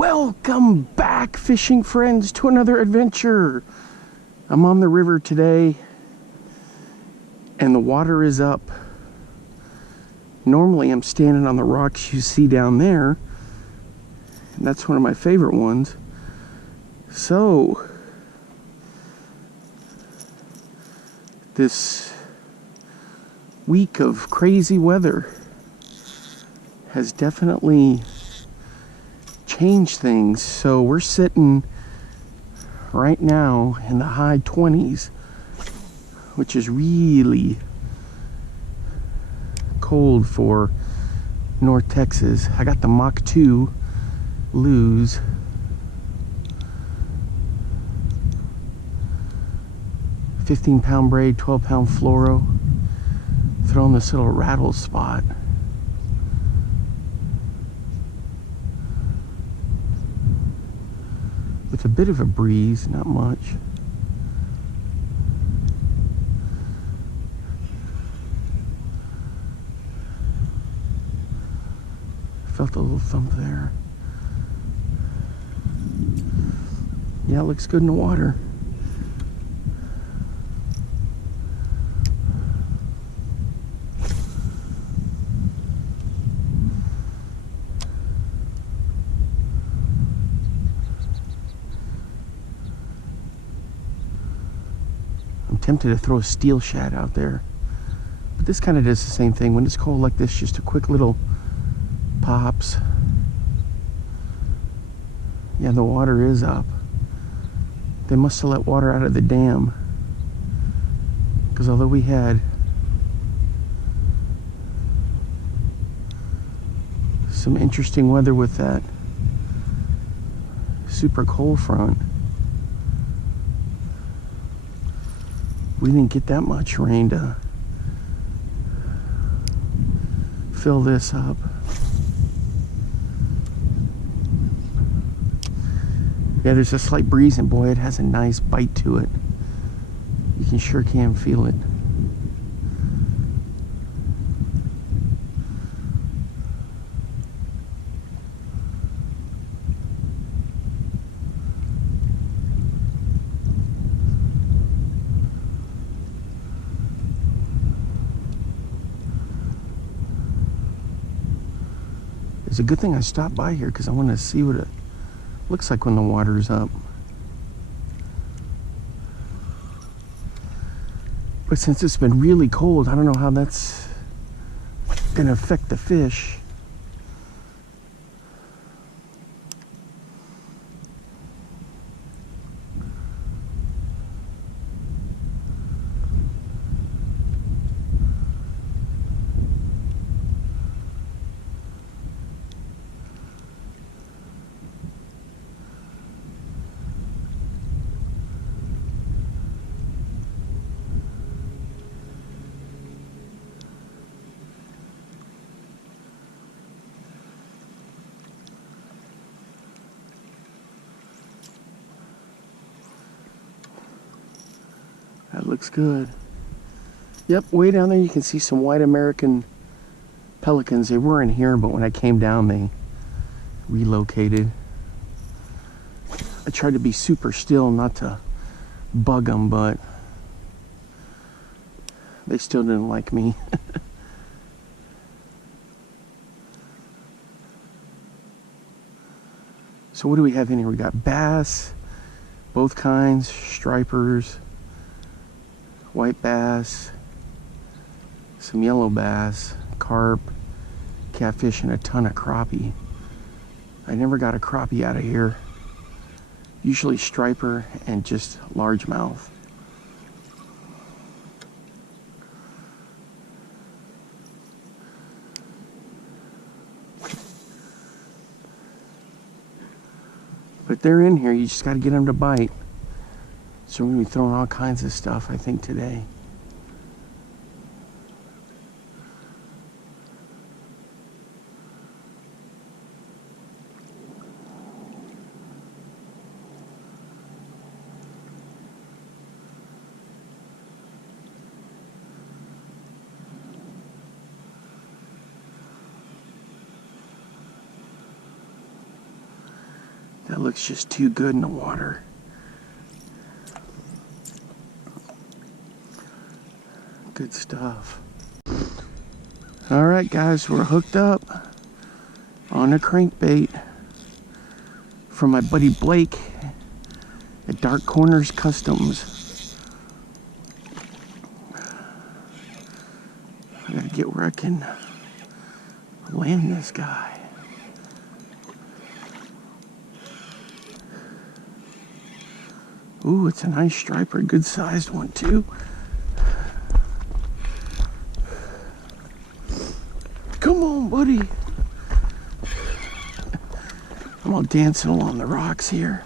Welcome back, fishing friends, to another adventure. I'm on the river today, and the water is up. Normally, I'm standing on the rocks you see down there, and that's one of my favorite ones. So, this week of crazy weather has definitely change things. So we're sitting right now in the high 20s, which is really cold for North Texas. I got the Mach 2 lures, 15-pound braid, 12-pound fluoro, throwing this little rattle spot. With a bit of a breeze, not much. Felt a little thump there. Yeah, it looks good in the water. Tempted to throw a steel shad out there, but this kind of does the same thing. When it's cold like this, just a quick little pops. Yeah, the water is up. They must have let water out of the dam, because although we had some interesting weather with that super cold front, we didn't get that much rain to fill this up. Yeah, there's a slight breeze, and boy, it has a nice bite to it. You sure can feel it. It's a good thing I stopped by here, because I want to see what it looks like when the water's up. But since it's been really cold, I don't know how that's going to affect the fish. That looks good. Yep, way down there you can see some white American pelicans. They were in here, but when I came down, they relocated. I tried to be super still, not to bug them, but they still didn't like me. So what do we have in here? We got bass, both kinds, stripers, white bass, some yellow bass, carp, catfish, and a ton of crappie. I never got a crappie out of here. Usually striper and just largemouth. But they're in here, you just got to get them to bite. So we're going to be throwing all kinds of stuff, I think, today. That looks just too good in the water. Good stuff. All right, guys, we're hooked up on a crankbait from my buddy Blake at Dark Corners Customs. I gotta get where I can land this guy. Ooh, it's a nice striper, good sized one too. Come on, buddy. I'm all dancing along the rocks here.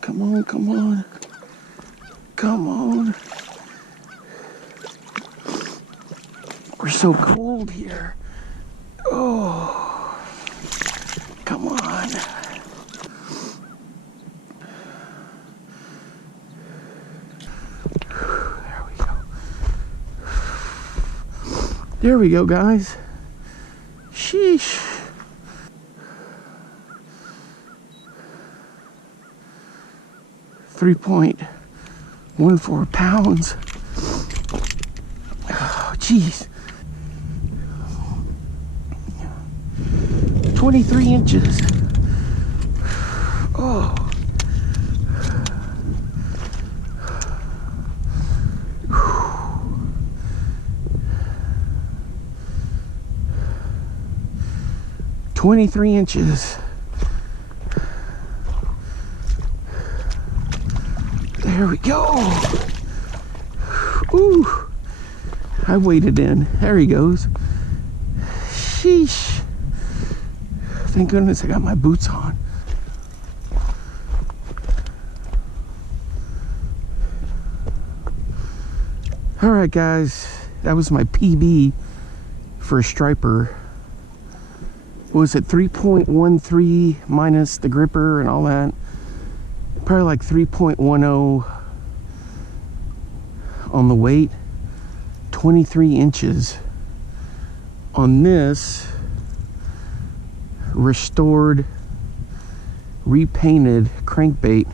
Come on, come on. Come on. We're so cold here. Oh, come on. There we go. There we go, guys. Sheesh. .14 pounds. Oh, jeez. 23 inches. Oh. $23. There we go. Ooh. I waded in. There he goes. Sheesh. Thank goodness I got my boots on. All right, guys. That was my PB for a striper. What was it? 3.13 minus the gripper and all that. Probably like 3.10 on the weight. 23 inches on this restored, repainted crankbait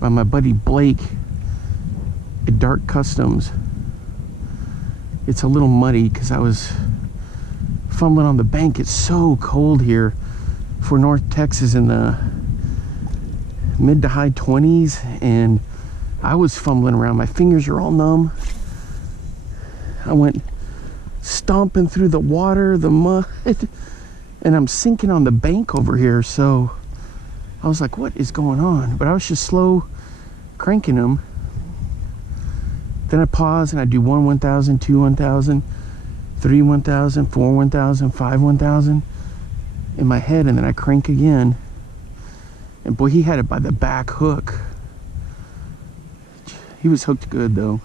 by my buddy Blake at Dark Customs. It's a little muddy because I was fumbling on the bank. It's so cold here for North Texas in the mid to high 20s, and I was fumbling around. My fingers are all numb. I went stomping through the water, the mud, and I'm sinking on the bank over here. So I was like, what is going on? But I was just slow cranking them. Then I pause and I do 1 1,000, 2 1,000, 3 1,000, 4 1,000, 5 1,000 in my head, and then I crank again. And boy, he had it by the back hook. He was hooked good though.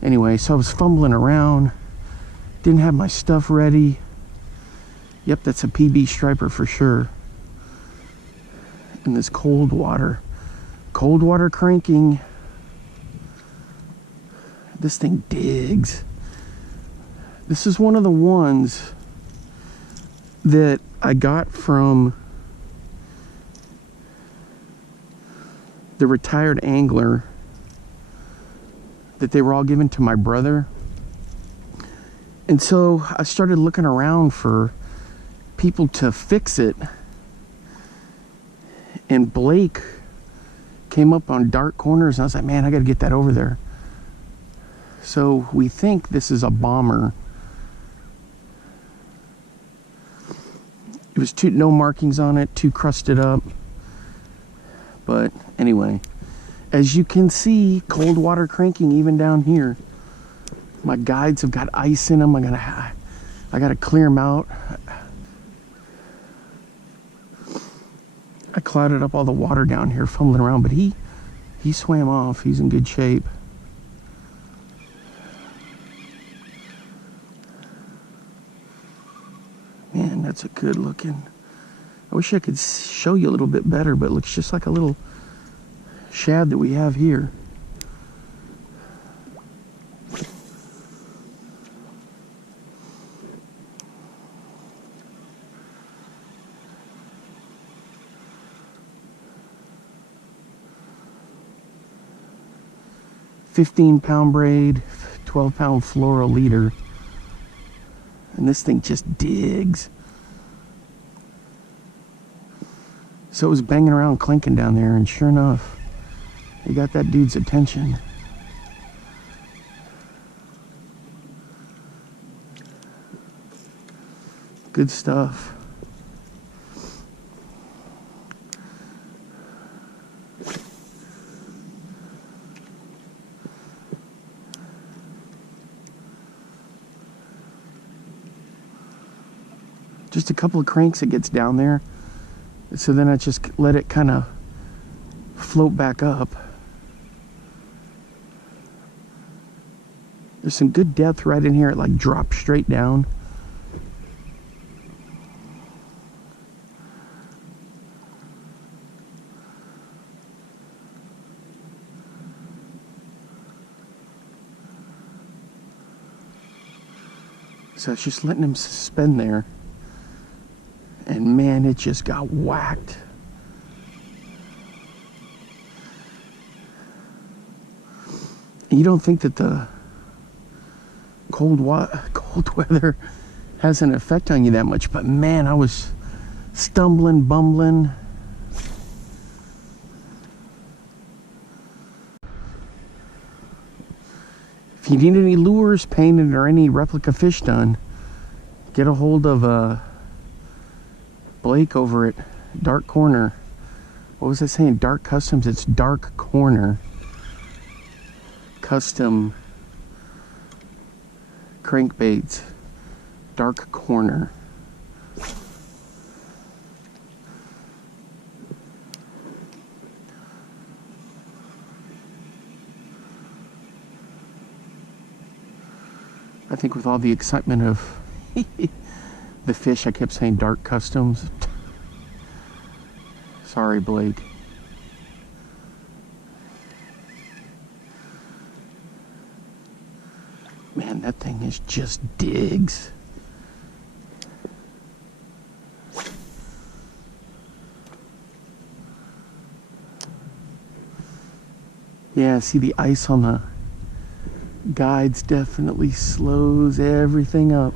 Anyway, so I was fumbling around, didn't have my stuff ready. Yep, that's a PB striper for sure. In this cold water cranking. This thing digs. This is one of the ones that I got from the retired angler that they were all given to my brother. And so I started looking around for people to fix it. And Blake came up on Dark Corners, and I was like, man, I gotta get that over there. So we think this is a bomber. It was no markings on it, too crusted up. But anyway, as you can see, cold water cranking even down here. My guides have got ice in them. I gotta clear them out. I clouded up all the water down here fumbling around, but he swam off. He's in good shape. Man, that's a good looking. I wish I could show you a little bit better, but it looks just like a little shad that we have here. 15-pound braid, 12-pound fluoro leader. And this thing just digs. So it was banging around, clinking down there, and sure enough, he got that dude's attention. Good stuff. Just a couple of cranks, it gets down there. So then I just let it kind of float back up. There's some good depth right in here. It like drops straight down. So it's just letting him suspend there. And man, it just got whacked. You don't think that the cold weather has an effect on you that much, but man, I was stumbling, bumbling. If you need any lures painted or any replica fish done, get a hold of Blake over at Dark Corner. What was I saying? Dark Customs. It's Dark Corner Custom Crankbaits. Dark Corner. I think with all the excitement of the fish, I kept saying Dark Customs. Sorry, Blake. Man, that thing is just digs. Yeah, see the ice on the guides definitely slows everything up.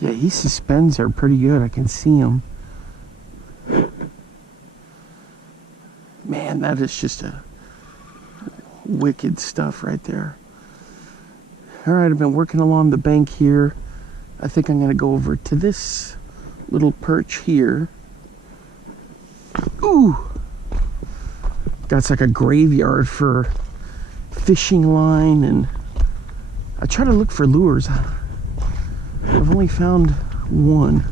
Yeah, he suspends her pretty good. I can see him. Man, that is just a wicked stuff right there. All right, I've been working along the bank here. I think I'm going to go over to this little perch here. Ooh! That's like a graveyard for fishing line, and I try to look for lures. I've only found one.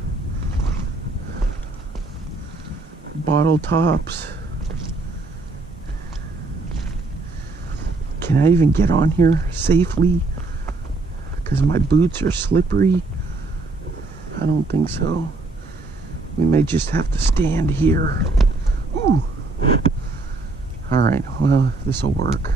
Bottle tops. Can I even get on here safely? Because my boots are slippery. I don't think so. We may just have to stand here. Ooh. All right, well, this will work.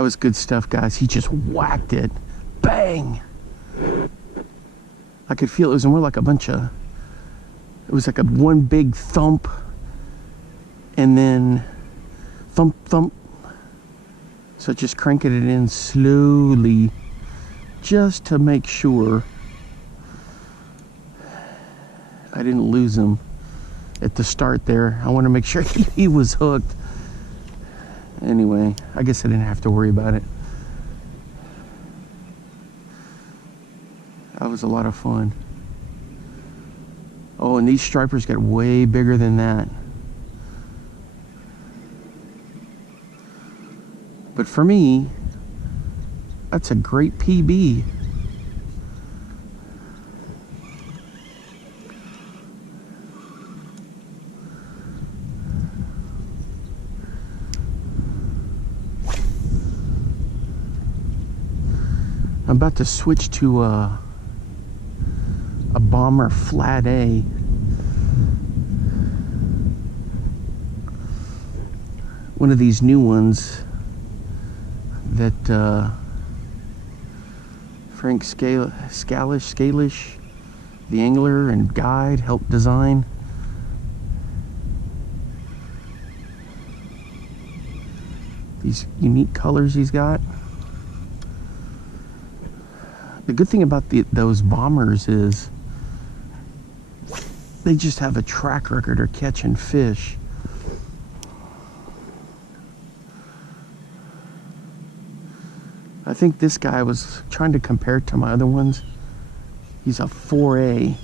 That was good stuff, guys. He just whacked it. Bang! I could feel it was more like a bunch of... It was like a one big thump. And then thump, thump. So just cranking it in slowly. Just to make sure I didn't lose him at the start there. I want to make sure he was hooked. Anyway, I guess I didn't have to worry about it. That was a lot of fun. Oh, and these stripers get way bigger than that. But for me, that's a great PB. I'm about to switch to a Bomber Flat A. One of these new ones that Frank Scalish, the angler and guide, helped design. These unique colors he's got. The good thing about those bombers is they just have a track record of catching fish. I think this guy was trying to compare it to my other ones. He's a 4A.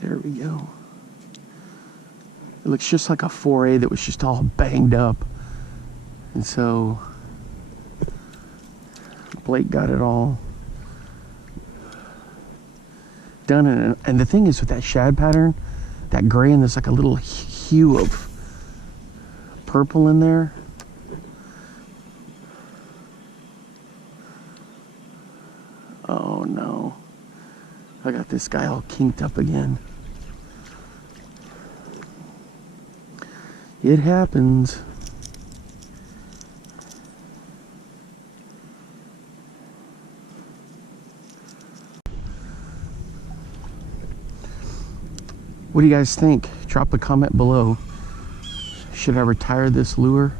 There we go. It looks just like a 4A that was just all banged up. And so Blake got it all done. And the thing is with that shad pattern, that gray, and there's like a little hue of purple in there. Oh no. I got this guy all kinked up again. It happens. What do you guys think? Drop a comment below. Should I retire this lure?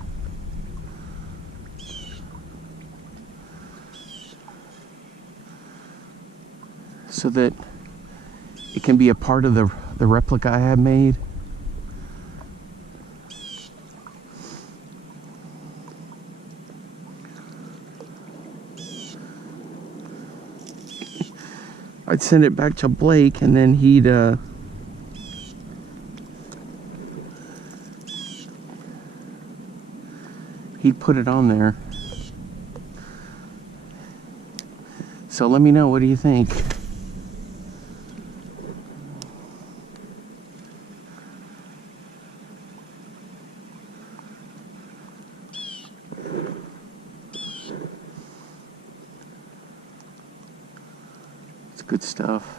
So that it can be a part of the replica I have made. I'd send it back to Blake, and then he'd put it on there. So let me know, what do you think? It's good stuff.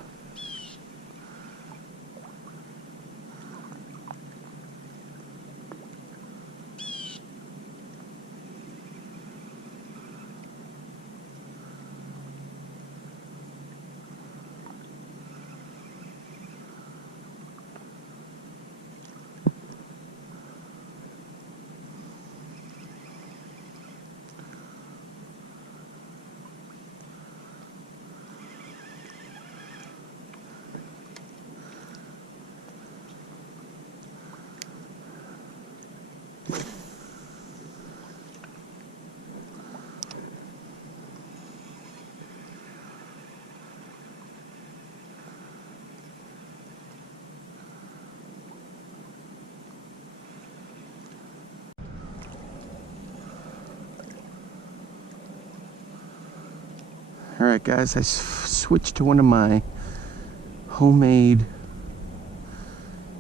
Alright guys, I switched to one of my homemade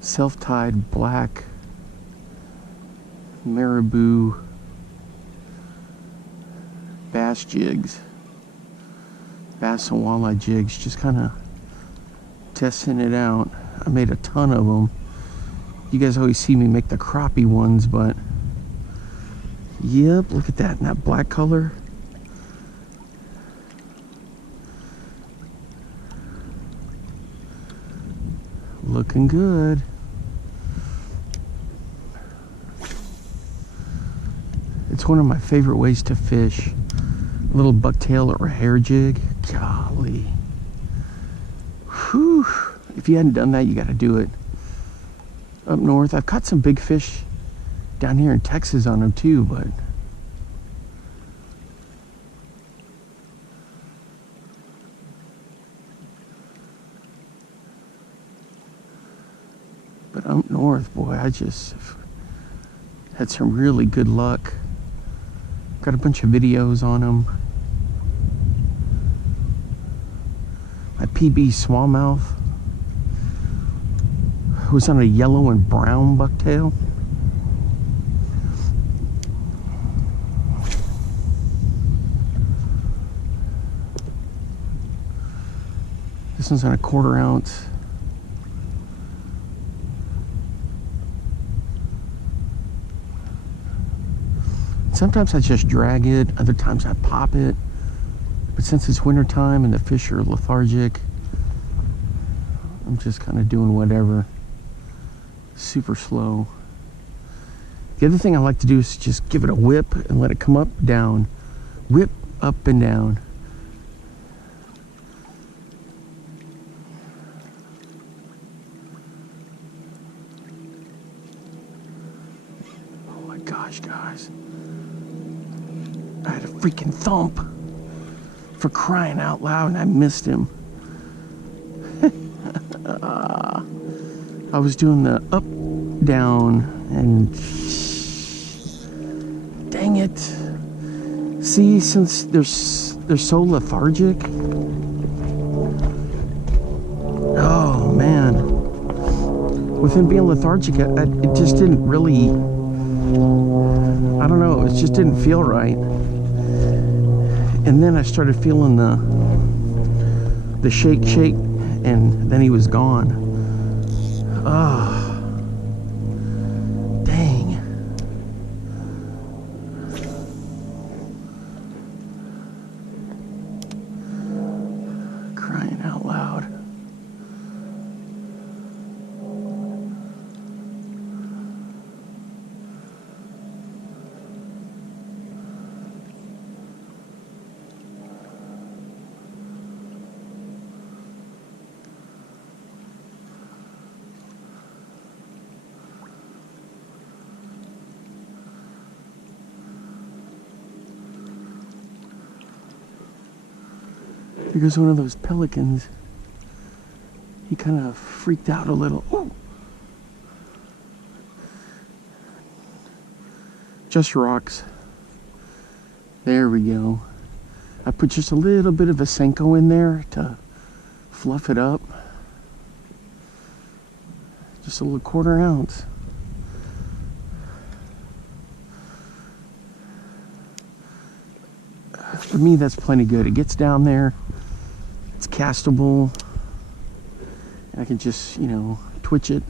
self-tied black marabou bass jigs, bass and walleye jigs, just kind of testing it out. I made a ton of them. You guys always see me make the crappie ones, but yep, look at that in that black color. Looking good. It's one of my favorite ways to fish. A little bucktail or a hair jig. Golly. Whew. If you hadn't done that, you got to do it. Up north, I've caught some big fish down here in Texas on them too, but up north, boy, I just had some really good luck. Got a bunch of videos on them. My PB smallmouth was on a yellow and brown bucktail. This one's on a 1/4 ounce. Sometimes I just drag it, other times I pop it. But since it's winter time and the fish are lethargic, I'm just kind of doing whatever. Super slow. The other thing I like to do is just give it a whip and let it come up, down. Whip, up and down. Oh my gosh, guys. I had a freaking thump, for crying out loud, and I missed him. I was doing the up, down, and dang it. See, since they're so lethargic. Oh man. With him being lethargic, it just didn't really, I don't know, it just didn't feel right. And then I started feeling the shake, and then he was gone. Oh, dang. Crying out loud. Here goes one of those pelicans. He kind of freaked out a little. Ooh. Just rocks. There we go. I put just a little bit of a Senko in there to fluff it up. Just a little 1/4 ounce. For me, that's plenty good. It gets down there. It's castable. I can just, you know, twitch it.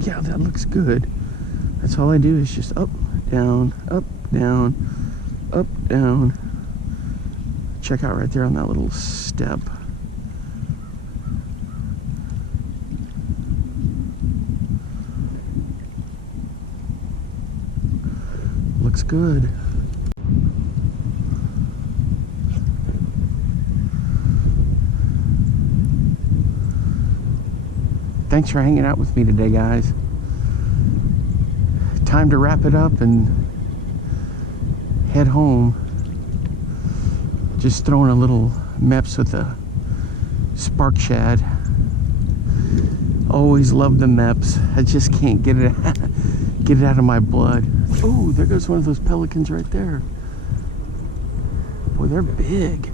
Yeah, that looks good. That's all I do is just up, down, up, down, up, down. Check out right there on that little step. Looks good. Thanks for hanging out with me today, guys. Time to wrap it up and head home. Just throwing a little meps with a spark shad. Always love the meps. I just can't get it out of my blood. Oh, there goes one of those pelicans right there. Boy, they're big.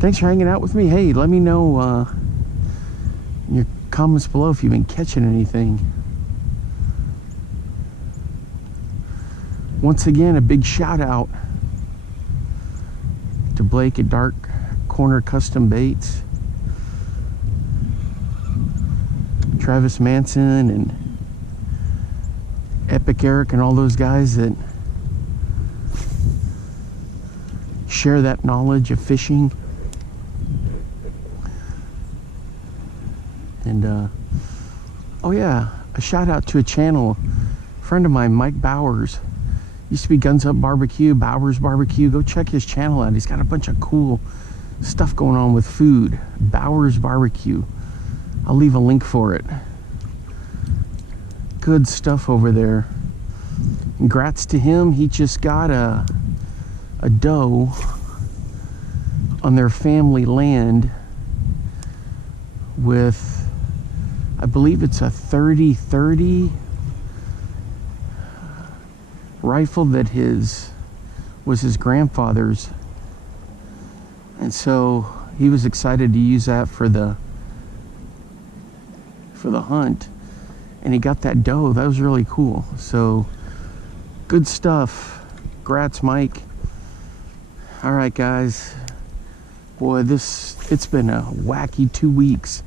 Thanks for hanging out with me. Hey, let me know in your comments below if you've been catching anything. Once again, a big shout out to Blake at Dark Corner Custom Baits, Travis Manson and Epic Eric and all those guys that share that knowledge of fishing. And oh yeah, a shout out to a channel, friend of mine, Mike Bowers. Used to be Guns Up Barbecue, Bowers Barbecue. Go check his channel out. He's got a bunch of cool stuff going on with food. Bowers Barbecue. I'll leave a link for it. Good stuff over there. Congrats to him. He just got a doe on their family land with, I believe it's a 30-30 rifle that was his grandfather's, and so he was excited to use that for the hunt, and he got that doe. That was really cool. So good stuff. Congrats, Mike. All right, guys. Boy, it's been a wacky 2 weeks.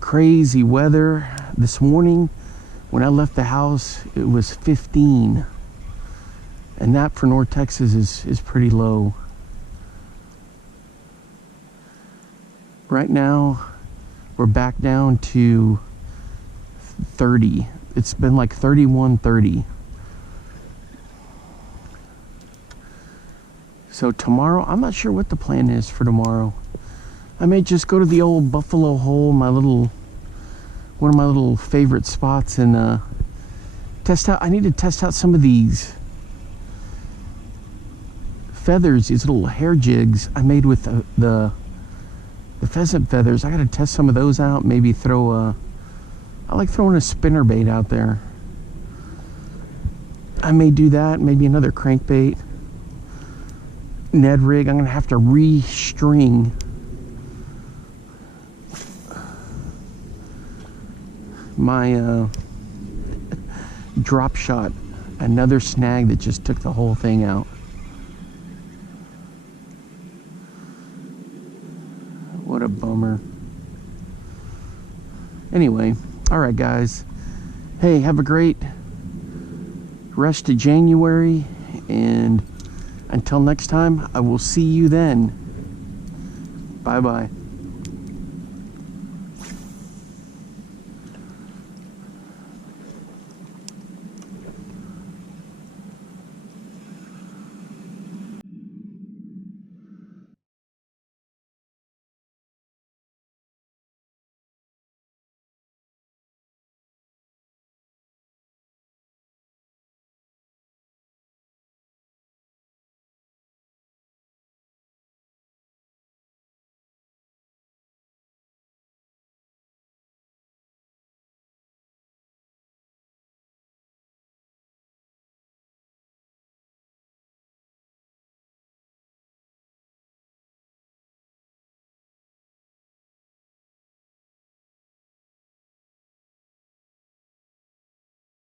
Crazy weather. This morning when I left the house, it was 15. And that for North Texas is pretty low. Right now, we're back down to 30. It's been like 31, 30. So tomorrow, I'm not sure what the plan is for tomorrow. I may just go to the old Buffalo Hole, one of my little favorite spots, and I need to test out some of these feathers, these little hair jigs I made with the pheasant feathers. I gotta test some of those out. Maybe I like throwing a spinnerbait out there. I may do that. Maybe another crankbait. Ned rig. I'm gonna have to restring my drop shot. Another snag that just took the whole thing out. What a bummer. Anyway, all right, guys. Hey, have a great rest of January, and until next time, I will see you then. Bye-bye.